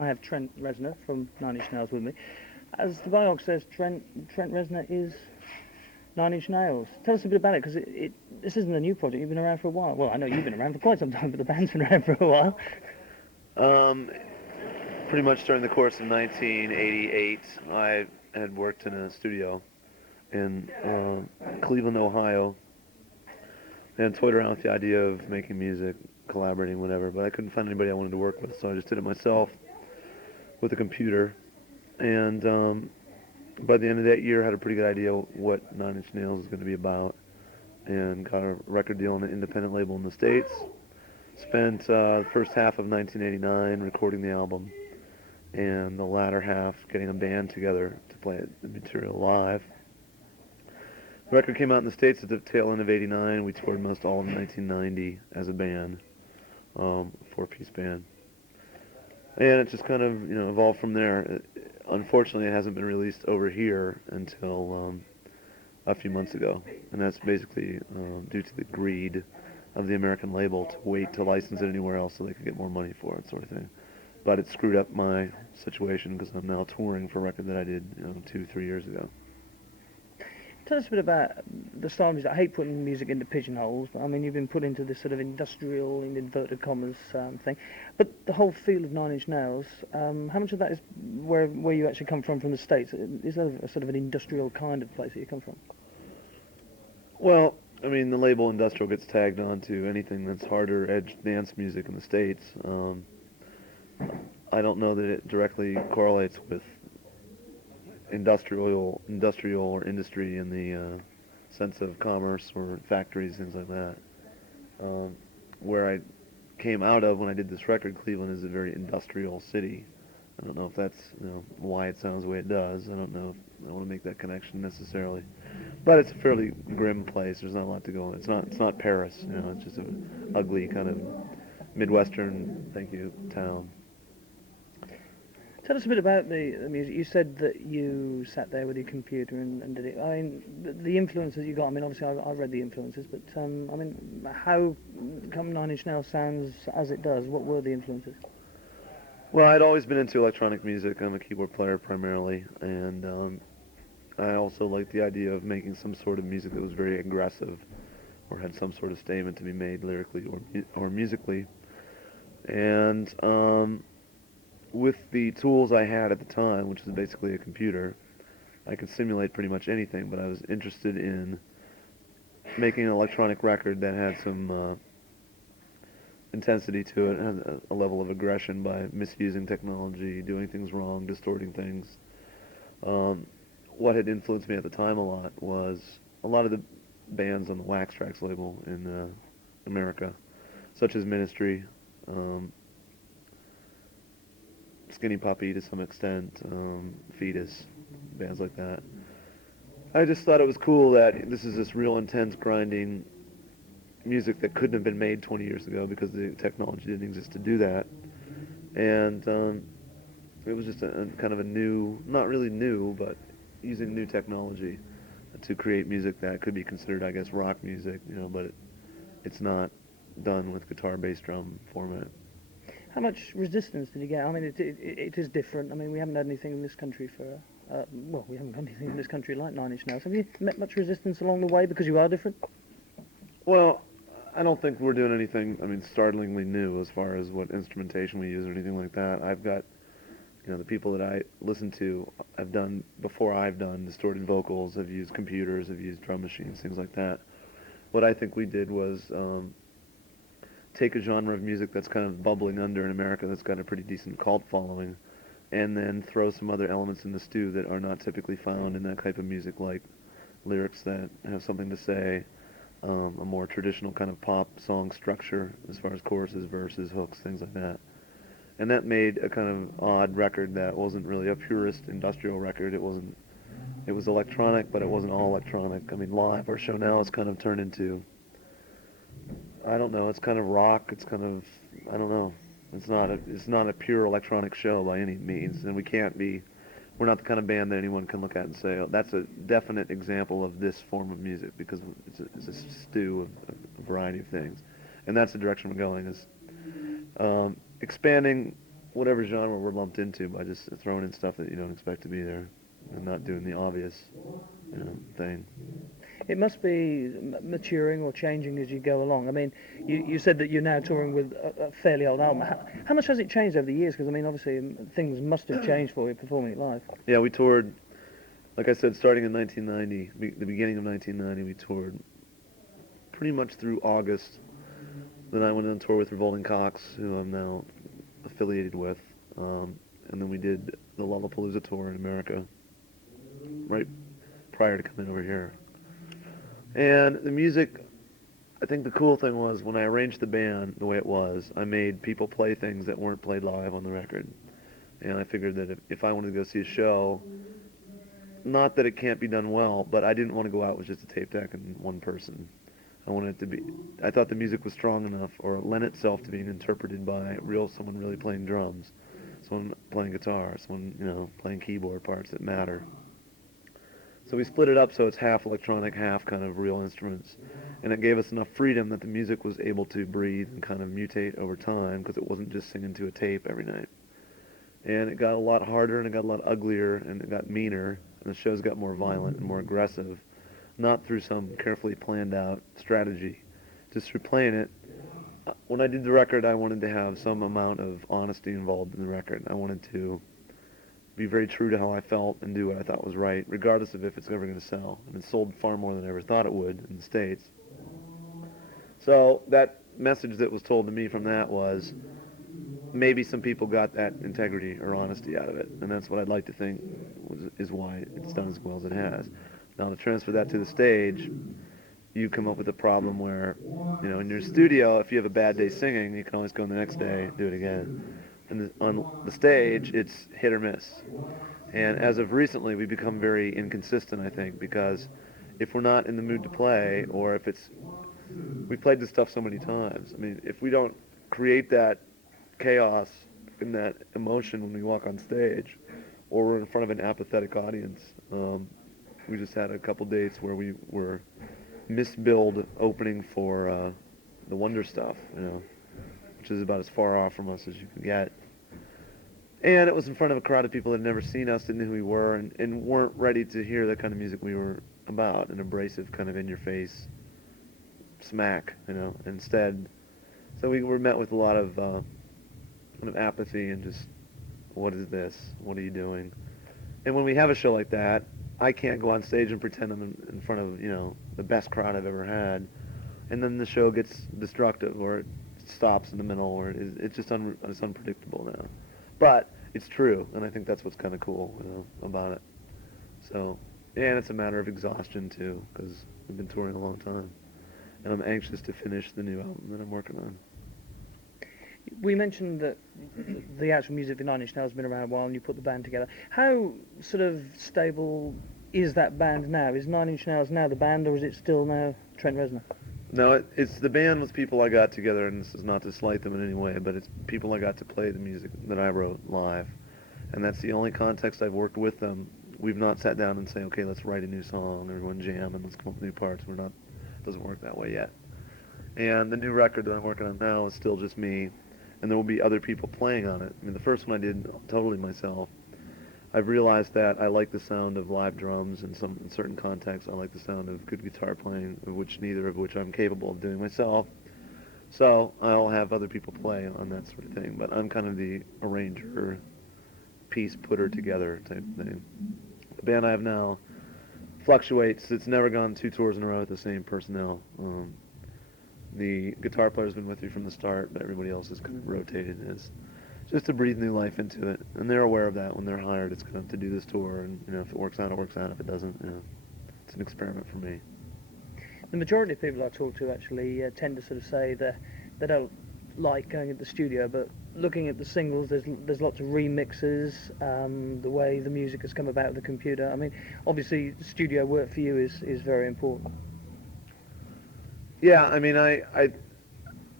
I have Trent Reznor from Nine Inch Nails with me. As the biog says, Trent Reznor is Nine Inch Nails. Tell us a bit about it, because this isn't a new project. You've been around for a while. Well, I know you've been around for quite some time, but the band's been around for a while. Um, Pretty much during the course of 1988, I had worked in a studio in Cleveland, Ohio, and toyed around with the idea of making music, collaborating, whatever. But I couldn't find anybody I wanted to work with, so I just did it myself with a computer. And by the end of that year, I had a pretty good idea what Nine Inch Nails was going to be about, and got a record deal on an independent label in the States. Spent the first half of 1989 recording the album, and the latter half getting a band together to play the material live. The record came out in the States at the tail end of '89. We toured most all of 1990 as a band, four-piece band, and it just kind of evolved from there. Unfortunately, it hasn't been released over here until a few months ago, and that's basically due to the greed of the American label to wait to license it anywhere else so they could get more money for it, sort of thing. But it screwed up my situation because I'm now touring for a record that I did 2, 3 years ago. Tell us a bit about the style of music. I hate putting music into pigeonholes, but I mean, you've been put into this sort of industrial, in inverted commas, thing. But the whole feel of Nine Inch Nails, how much of that is where you actually come from the States? Is that a sort of an industrial kind of place that you come from? Well, I mean, the label industrial gets tagged onto anything that's harder edge dance music in the States. I don't know that it directly correlates with industrial or industry in the sense of commerce or factories, things like that. Um, where I came out of when I did this record, Cleveland is a very industrial city. I don't know if that's why it sounds the way it does. I don't know if I want to make that connection necessarily, but it's a fairly grim place. There's not a lot to go. It's not Paris. It's just an ugly kind of midwestern, thank you, town. Tell us a bit about the music. You said that you sat there with your computer and did it. I mean, the influences you got. I mean, obviously, I read the influences, but I mean, how come Nine Inch Nails sounds as it does? What were the influences? Well, I'd always been into electronic music. I'm a keyboard player primarily, and I also liked the idea of making some sort of music that was very aggressive or had some sort of statement to be made lyrically or musically. And with the tools I had at the time, which was basically a computer, I could simulate pretty much anything, but I was interested in making an electronic record that had some intensity to it, had a level of aggression by misusing technology, doing things wrong, distorting things. Um, what had influenced me at the time a lot was a lot of the bands on the Wax Trax label in America, such as Ministry, um, Skinny Puppy to some extent, Fetus, bands like that. I just thought it was cool that this is this real intense grinding music that couldn't have been made 20 years ago because the technology didn't exist to do that. And it was just a kind of a new, not really new, but using new technology to create music that could be considered, I guess, rock music, but it's not done with guitar, bass, drum format. How much resistance did you get? I mean, it is different. I mean, we haven't had anything in this country for. Well, we haven't had anything in this country like Nine Inch Nails. Have you met much resistance along the way because you are different? Well, I don't think we're doing anything, I mean, startlingly new as far as what instrumentation we use or anything like that. I've got, the people that I listen to, I've done, before I've done distorted vocals, I've used computers, I've used drum machines, things like that. What I think we did was take a genre of music that's kind of bubbling under in America that's got a pretty decent cult following, and then throw some other elements in the stew that are not typically found in that type of music, like lyrics that have something to say, a more traditional kind of pop song structure as far as choruses, verses, hooks, things like that. And that made a kind of odd record that wasn't really a purist industrial record. It was electronic, but it wasn't all electronic. I mean, live, our show now has kind of turned into, I don't know, it's kind of rock, it's kind of, I don't know. It's not a pure electronic show by any means, and we're not the kind of band that anyone can look at and say, oh, that's a definite example of this form of music, because it's a stew of a variety of things. And that's the direction we're going, is expanding whatever genre we're lumped into by just throwing in stuff that you don't expect to be there and not doing the obvious, thing. It must be maturing or changing as you go along. I mean, you said that you're now touring with a fairly old album. How much has it changed over the years? Because, I mean, obviously, things must have changed for you performing it live. Yeah, we toured, like I said, starting in 1990, the beginning of 1990, we toured pretty much through August. Then I went on tour with Revolting Cocks, who I'm now affiliated with. And then we did the Lollapalooza tour in America right prior to coming over here. And the music, I think the cool thing was when I arranged the band the way it was, I made people play things that weren't played live on the record. And I figured that if I wanted to go see a show, not that it can't be done well, but I didn't want to go out with just a tape deck and one person. I wanted it to be, I thought the music was strong enough or lent itself to being interpreted by someone really playing drums, someone playing guitar, someone, playing keyboard parts that matter. So we split it up so it's half electronic, half kind of real instruments. And it gave us enough freedom that the music was able to breathe and kind of mutate over time because it wasn't just singing to a tape every night. And it got a lot harder and it got a lot uglier and it got meaner and the shows got more violent and more aggressive, not through some carefully planned out strategy, just through playing it. When I did the record, I wanted to have some amount of honesty involved in the record. I wanted to be very true to how I felt and do what I thought was right, regardless of if it's ever going to sell. And it sold far more than I ever thought it would in the States. So that message that was told to me from that was maybe some people got that integrity or honesty out of it. And that's what I'd like to think is why it's done as well as it has. Now to transfer that to the stage, you come up with a problem where, in your studio, if you have a bad day singing, you can always go in the next day, do it again. And on the stage, it's hit or miss. And as of recently, we've become very inconsistent, I think, because if we're not in the mood to play, or if we played this stuff so many times. I mean, if we don't create that chaos and that emotion when we walk on stage, or we're in front of an apathetic audience, we just had a couple dates where we were misbilled opening for the Wonder Stuff, which is about as far off from us as you can get. And it was in front of a crowd of people that had never seen us, didn't know who we were, and weren't ready to hear the kind of music we were about, an abrasive kind of in-your-face smack, instead. So we were met with a lot of kind of apathy and just, what is this? What are you doing? And when we have a show like that, I can't go on stage and pretend I'm in front of, the best crowd I've ever had. And then the show gets destructive, or it stops in the middle, or it's just it's unpredictable now. But it's true, and I think that's what's kind of cool, about it. So, and it's a matter of exhaustion too, because we've been touring a long time, and I'm anxious to finish the new album that I'm working on. We mentioned that the actual music for Nine Inch Nails has been around a while, and you put the band together. How sort of stable is that band now? Is Nine Inch Nails now the band, or is it still now Trent Reznor? No, it's the band was people I got together, and this is not to slight them in any way, but it's people I got to play the music that I wrote live. And that's the only context I've worked with them. We've not sat down and say, okay, let's write a new song, everyone jam, and let's come up with new parts. It doesn't work that way yet. And the new record that I'm working on now is still just me, and there will be other people playing on it. I mean, the first one I did totally myself. I've realized that I like the sound of live drums in certain contexts. I like the sound of good guitar playing, neither of which I'm capable of doing myself. So I'll have other people play on that sort of thing. But I'm kind of the arranger, piece putter together type thing. The band I have now fluctuates. It's never gone 2 tours in a row with the same personnel. The guitar player's been with me from the start, but everybody else has kind of rotated. It's just to breathe new life into it, and they're aware of that when they're hired. It's kind of to do this tour, and if it works out, it works out. If it doesn't, it's an experiment for me. The majority of people I talk to actually tend to sort of say that they don't like going into the studio, but looking at the singles, there's lots of remixes. The way the music has come about with the computer. I mean, obviously, studio work for you is very important. Yeah, I mean, I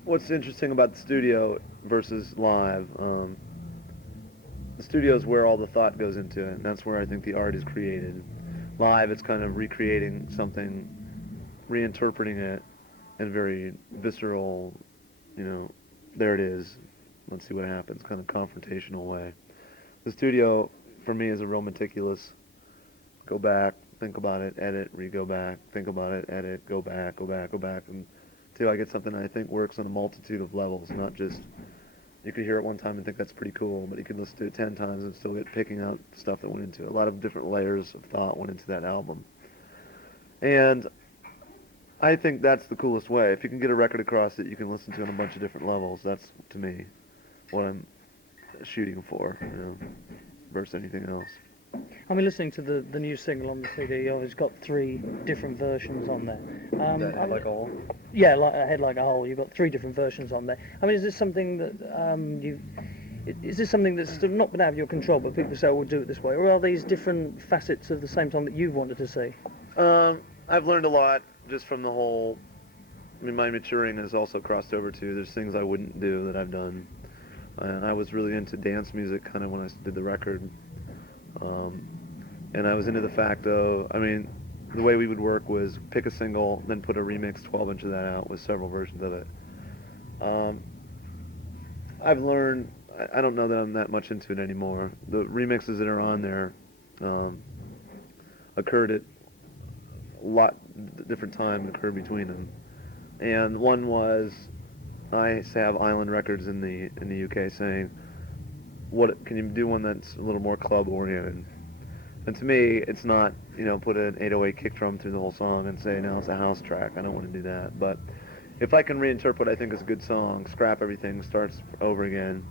what's interesting about the studio versus live, the studio is where all the thought goes into it, and that's where I think the art is created. Live, it's kind of recreating something, reinterpreting it, and very visceral, there it is, let's see what happens, kind of confrontational way. The studio, for me, is a real meticulous, go back, think about it, edit, re-go back, think about it, edit, go back, go back, go back, until I get something that I think works on a multitude of levels, not just, you could hear it one time and think that's pretty cool, but you could listen to it 10 times and still get picking out stuff that went into it. A lot of different layers of thought went into that album. And I think that's the coolest way. If you can get a record across that you can listen to on a bunch of different levels, that's, to me, what I'm shooting for, versus anything else. I mean, listening to the new single on the CD, it's got 3 different versions on there. Like a whole? Yeah, like a head like a hole. You've got 3 different versions on there. I mean, is this something that is this something that's sort of not been out of your control, but people say, "Oh, we'll do it this way," or are these different facets of the same song that you've wanted to see? I've learned a lot just from the whole. I mean, my maturing has also crossed over to. There's things I wouldn't do that I've done. And I was really into dance music kind of when I did the record. And I was into the fact of, I mean, the way we would work was pick a single, then put a remix 12-inch of that out with several versions of it. I've learned, I don't know that I'm that much into it anymore. The remixes that are on there occurred at a lot different time occurred between them. And one was, I have Island Records in the UK saying, "What can you do one that's a little more club oriented?" And to me, it's not, put an 808 kick drum through the whole song and say, now it's a house track. I don't want to do that. But if I can reinterpret what I think is a good song, scrap everything, starts over again,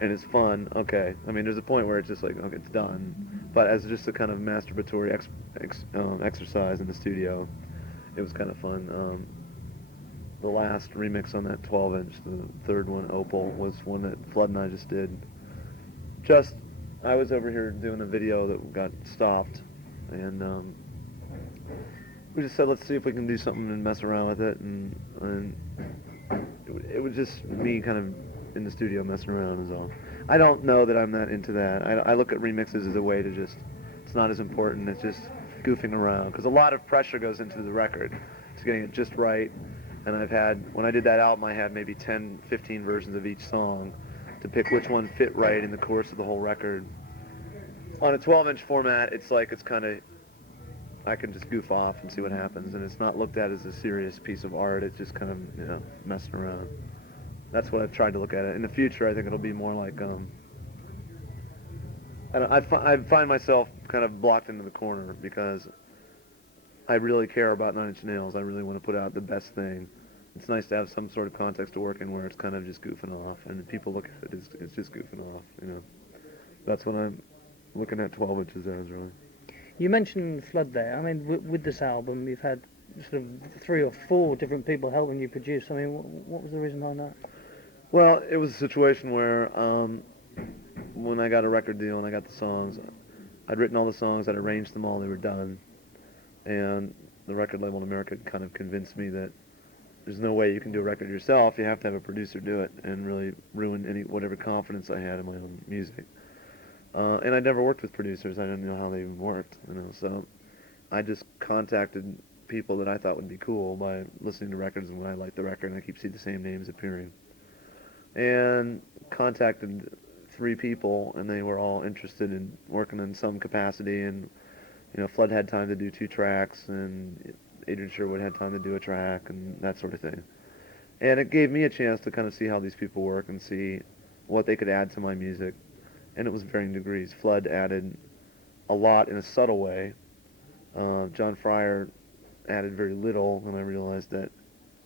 and it's fun, okay. I mean, there's a point where it's just like, okay, it's done. But as just a kind of masturbatory exercise in the studio, it was kind of fun. The last remix on that 12-inch, the third one, Opal, was one that Flood and I just did. I was over here doing a video that got stopped, and we just said, let's see if we can do something and mess around with it, and it was just me kind of in the studio messing around is all. I don't know that I'm that into that. I look at remixes as a way to just, it's not as important, it's just goofing around, because a lot of pressure goes into the record. It's getting it just right, and when I did that album, I had maybe 10, 15 versions of each song, to pick which one fit right in the course of the whole record. On a 12-inch format, it's kind of, I can just goof off and see what happens, and it's not looked at as a serious piece of art. It's just kind of, messing around. That's what I've tried to look at it. In the future, I think it'll be more like, I find myself kind of blocked into the corner because I really care about Nine Inch Nails. I really want to put out the best thing. It's nice to have some sort of context to work in where it's kind of just goofing off, and people look at it as it's just goofing off, That's what I'm looking at 12 inches as, really. You mentioned Flood there. I mean, with this album, you've had sort of 3 or 4 different people helping you produce. I mean, what was the reason behind that? Well, it was a situation where when I got a record deal and I got the songs, I'd written all the songs, I'd arranged them all, they were done, and the record label in America kind of convinced me that there's no way you can do a record yourself. You have to have a producer do it, and really ruin whatever confidence I had in my own music. And I'd never worked with producers. I didn't know how they even worked, So I just contacted people that I thought would be cool by listening to records, and when I liked the record, and I keep seeing the same names appearing. And contacted 3 people, and they were all interested in working in some capacity. And Flood had time to do 2 tracks, and Adrian Sherwood had time to do a track, and that sort of thing. And it gave me a chance to kind of see how these people work and see what they could add to my music. And it was varying degrees. Flood added a lot in a subtle way. John Fryer added very little, and I realized that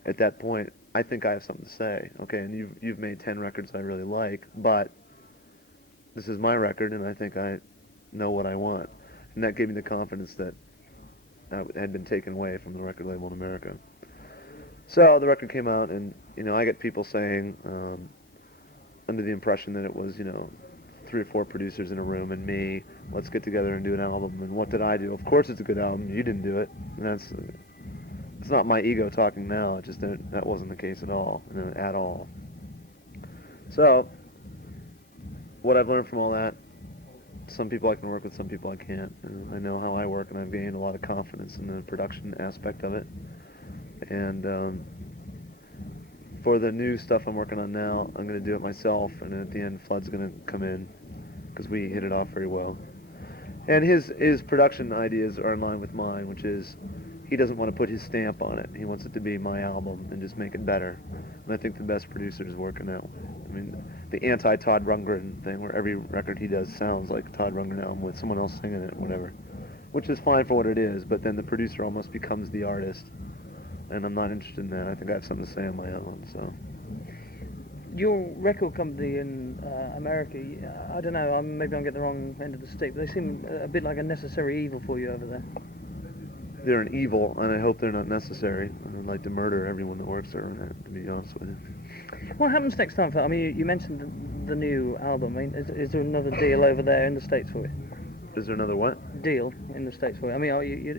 at that point, I think I have something to say. Okay, and you've made 10 records I really like, but this is my record, and I think I know what I want. And that gave me the confidence that had been taken away from the record label in America. So the record came out, and I get people saying, under the impression that it was 3 or 4 producers in a room and me, let's get together and do an album. And what did I do? Of course it's a good album. You didn't do it. And it's not my ego talking now. It just that wasn't the case at all. At all. So what I've learned from all that, some people I can work with, some people I can't. And I know how I work, and I've gained a lot of confidence in the production aspect of it. And For the new stuff I'm working on now, I'm going to do it myself, and at the end, Flood's going to come in because we hit it off very well. And his production ideas are in line with mine, which is he doesn't want to put his stamp on it. He wants it to be my album and just make it better. And I think the best producers work in that way. I mean, the anti-Todd Rundgren thing, where every record he does sounds like a Todd Rundgren album with someone else singing it, whatever, which is fine for what it is. But then the producer almost becomes the artist, and I'm not interested in that. I think I have something to say on my own. So. Your record company in America, I don't know, maybe I'm getting the wrong end of the stick, but they seem a bit like a necessary evil for you over there. They're an evil, and I hope they're not necessary. I'd like to murder everyone that works there, to be honest with you. What happens next time? I mean, you mentioned the new album. I mean, is there another deal over there in the States for you? Is there another what? Deal in the States for you? I mean,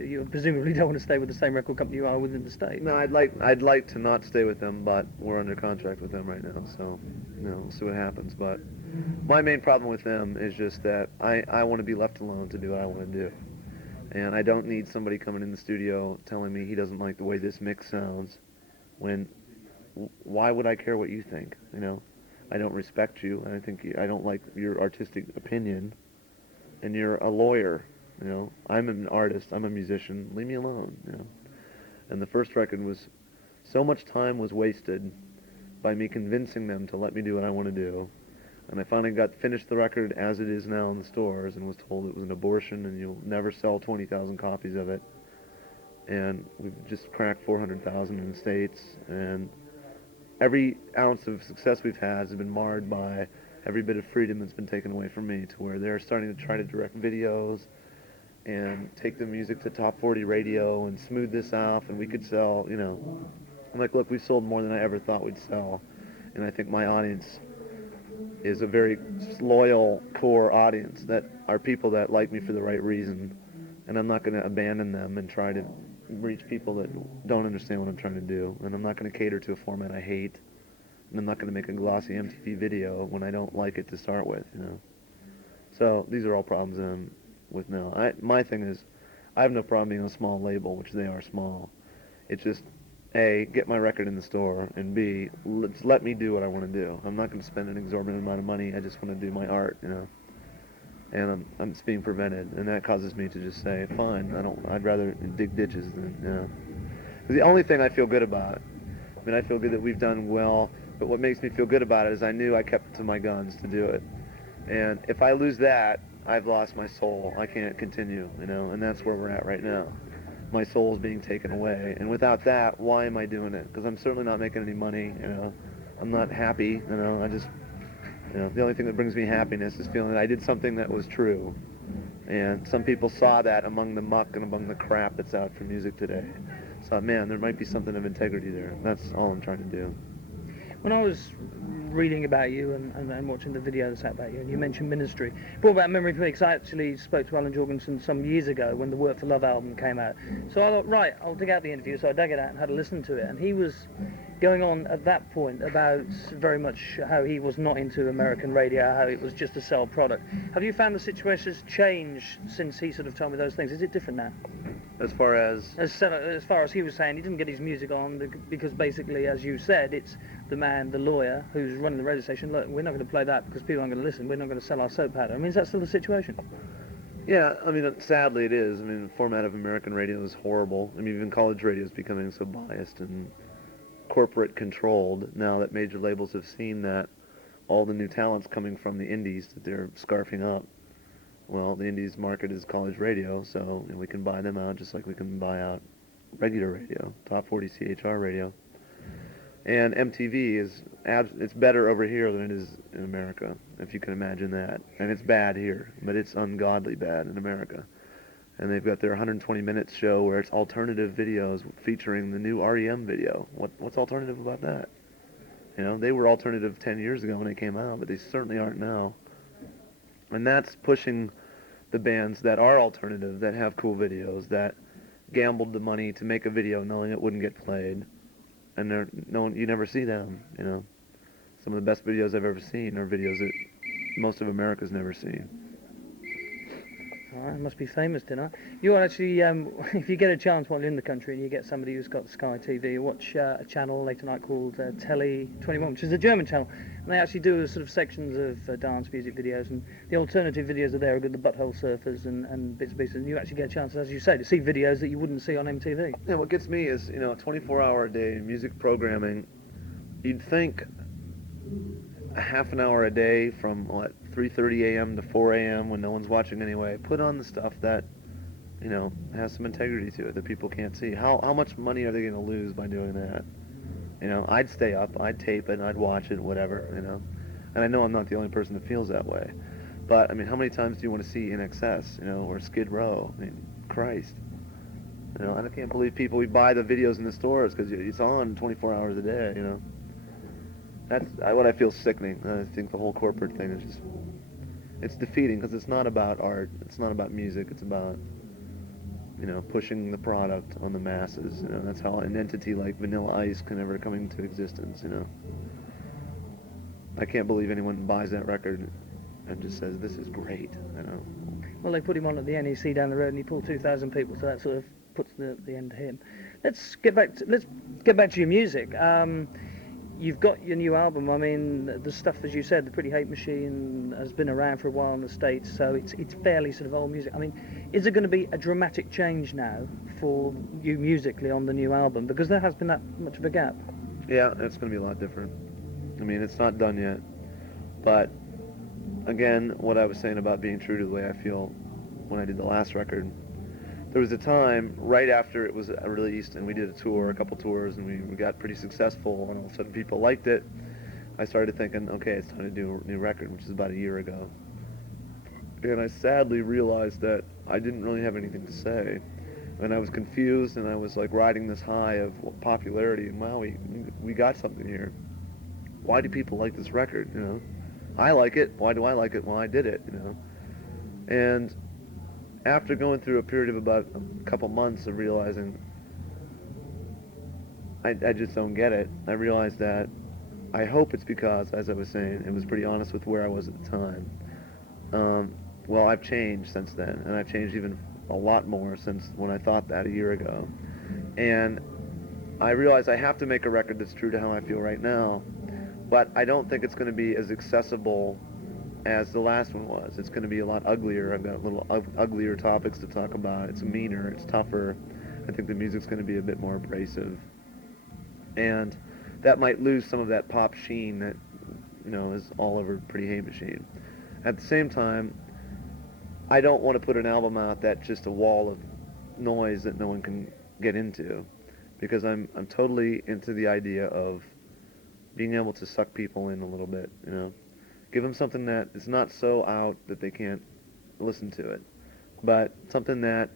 you presumably don't want to stay with the same record company you are within the States. No, I'd like to not stay with them, but we're under contract with them right now, so we'll see what happens. But my main problem with them is just that I want to be left alone to do what I want to do. And I don't need somebody coming in the studio telling me he doesn't like the way this mix sounds, when why would I care what you think? I don't respect you, and I don't like your artistic opinion, and you're a lawyer. I'm an artist, I'm a musician, leave me alone. And the first record was, so much time was wasted by me convincing them to let me do what I want to do. And I finally finished the record as it is now in the stores, and was told it was an abortion and you'll never sell 20,000 copies of it. And we've just cracked 400,000 in the States, and every ounce of success we've had has been marred by every bit of freedom that's been taken away from me, to where they're starting to try to direct videos and take the music to top 40 radio and smooth this off, and we could sell, I'm like, look, we've sold more than I ever thought we'd sell. And I think my audience is a very loyal core audience that are people that like me for the right reason, and I'm not going to abandon them and try to reach people that don't understand what I'm trying to do. And I'm not going to cater to a format I hate, and I'm not going to make a glossy MTV video when I don't like it to start with. So these are all problems I'm with now. My thing is, I have no problem being on a small label, which they are small. It's just, A, get my record in the store, and B, let me do what I want to do. I'm not going to spend an exorbitant amount of money. I just want to do my art, And it's being prevented, and that causes me to just say, fine, I'd rather dig ditches than, 'Cause the only thing I feel good about, I feel good that we've done well, but what makes me feel good about it is I knew I kept to my guns to do it. And if I lose that, I've lost my soul. I can't continue, and that's where we're at right now. My soul's being taken away, and without that, why am I doing it? Because I'm certainly not making any money, I'm not happy, I just, the only thing that brings me happiness is feeling that I did something that was true. And some people saw that among the muck and among the crap that's out for music today. So, man, there might be something of integrity there. That's all I'm trying to do. When I was reading about you and watching the video that's out about you, and you mentioned ministry, brought about memory for me, because I actually spoke to Alan Jorgensen some years ago when the Work for Love album came out. So I thought, right, I'll dig out the interview. So I dug it out and had a listen to it. And he was going on at that point about very much how he was not into American radio, how it was just a sell product. Have you found the situation has changed since he sort of told me those things? Is it different now? As far as far as he was saying, he didn't get his music on because basically, as you said, it's the man, the lawyer, who's running the radio station. Look, we're not going to play that because people aren't going to listen. We're not going to sell our soap powder. I mean, is that still the situation? Yeah, sadly it is. The format of American radio is horrible. Even college radio is becoming so biased and corporate controlled now that major labels have seen that all the new talent's coming from the indies that they're scarfing up. Well, the indies market is college radio, so we can buy them out just like we can buy out regular radio, top 40 CHR radio. And MTV it's better over here than it is in America, if you can imagine that. And it's bad here, but it's ungodly bad in America. And they've got their 120-minute show where it's alternative videos featuring the new REM video. What's alternative about that? They were alternative 10 years ago when they came out, but they certainly aren't now. And that's pushing the bands that are alternative, that have cool videos, that gambled the money to make a video knowing it wouldn't get played. And you never see them, Some of the best videos I've ever seen are videos that most of America's never seen. It must be famous tonight. You are actually, if you get a chance while you're in the country and you get somebody who's got Sky TV, watch a channel late tonight called Tele 21, which is a German channel. And they actually do sort of sections of dance music videos, and the alternative videos are there, are good, the Butthole Surfers and bits and pieces. And you actually get a chance, as you say, to see videos that you wouldn't see on MTV. Yeah, what gets me is, 24-hour a day music programming. You'd think a half an hour a day from 3:30 a.m. to 4 a.m. when no one's watching anyway. Put on the stuff that has some integrity to it that people can't see. How much money are they going to lose by doing that? I'd stay up, I'd tape it, I'd watch it, whatever. And I know I'm not the only person that feels that way. But I mean, how many times do you want to see In Excess, or Skid Row? I mean, Christ. I can't believe people we buy the videos in the stores because it's on 24 hours a day. That's what I feel sickening. I think the whole corporate thing is it's defeating because it's not about art. It's not about music. It's about, pushing the product on the masses. That's how an entity like Vanilla Ice can ever come into existence. I can't believe anyone buys that record and just says, this is great. Well, they put him on at the NEC down the road and he pulled 2,000 people, so that sort of puts the end to him. Let's get back to your music. You've got your new album. I mean, the stuff, as you said, the Pretty Hate Machine has been around for a while in the States, so it's fairly sort of old music. I mean, is there going to be a dramatic change now for you musically on the new album? Because there has been that much of a gap. Yeah, it's going to be a lot different. I mean, it's not done yet. But, again, what I was saying about being true to the way I feel when I did the last record, there was a time right after it was released and we did a couple tours, and we got pretty successful, and all of a sudden people liked it. I started thinking, okay, it's time to do a new record, which is about a year ago. And I sadly realized that I didn't really have anything to say. And I was confused, and I was like riding this high of popularity, and wow, we got something here. Why do people like this record, I like it. Why do I like it? Well, I did it, And after going through a period of about a couple months of realizing I just don't get it, I realized that I hope it's because, as I was saying, it was pretty honest with where I was at the time. Well, I've changed since then, and I've changed even a lot more since when I thought that a year ago. And I realized I have to make a record that's true to how I feel right now, but I don't think it's going to be as accessible as the last one was. It's going to be a lot uglier. I've got little uglier topics to talk about. It's meaner. It's tougher. I think the music's going to be a bit more abrasive. And that might lose some of that pop sheen that, is all over Pretty Hate Machine. At the same time, I don't want to put an album out that's just a wall of noise that no one can get into, because I'm totally into the idea of being able to suck people in a little bit, Give them something that is not so out that they can't listen to it, but something that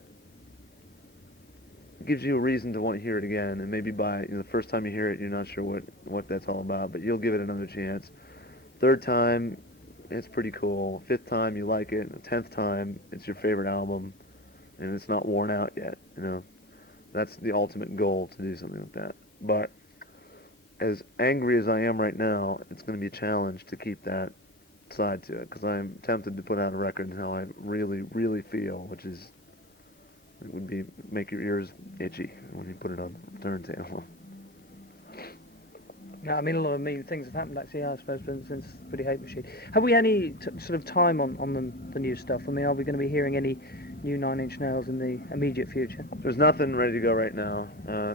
gives you a reason to want to hear it again. And maybe by the first time you hear it, you're not sure what that's all about, but you'll give it another chance. Third time, it's pretty cool. Fifth time, you like it. And the 10th time, it's your favorite album, and it's not worn out yet. That's the ultimate goal, to do something like that. But as angry as I am right now, it's going to be a challenge to keep that side to it, because I'm tempted to put out a record in how I really, really feel, which is, it would be make your ears itchy when you put it on the turntable. Yeah, I mean, a lot of things have happened actually, I suppose, since Pretty Hate Machine. Have we any sort of time on the new stuff? I mean, are we going to be hearing any new Nine Inch Nails in the immediate future? There's nothing ready to go right now.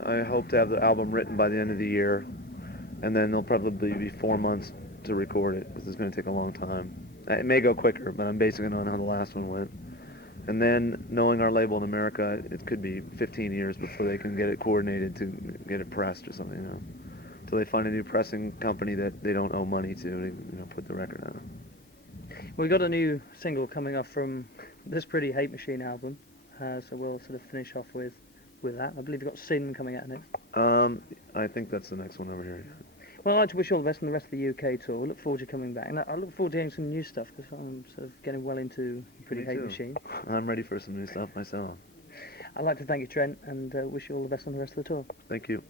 I hope to have the album written by the end of the year, and then there'll probably be 4 months to record it, because it's going to take a long time. It may go quicker, but I'm basing it on how the last one went. And then, knowing our label in America, it could be 15 years before they can get it coordinated to get it pressed or something, Until they find a new pressing company that they don't owe money to put the record on. We got a new single coming off from this Pretty Hate Machine album, so we'll sort of finish off with that. I believe you've got Sin coming out next. I think that's the next one over here. Well, I'd like to wish you all the best on the rest of the UK tour. I look forward to coming back, and I look forward to hearing some new stuff, because I'm sort of getting well into Pretty Hate Machine. I'm ready for some new stuff myself. I'd like to thank you, Trent, and wish you all the best on the rest of the tour. Thank you.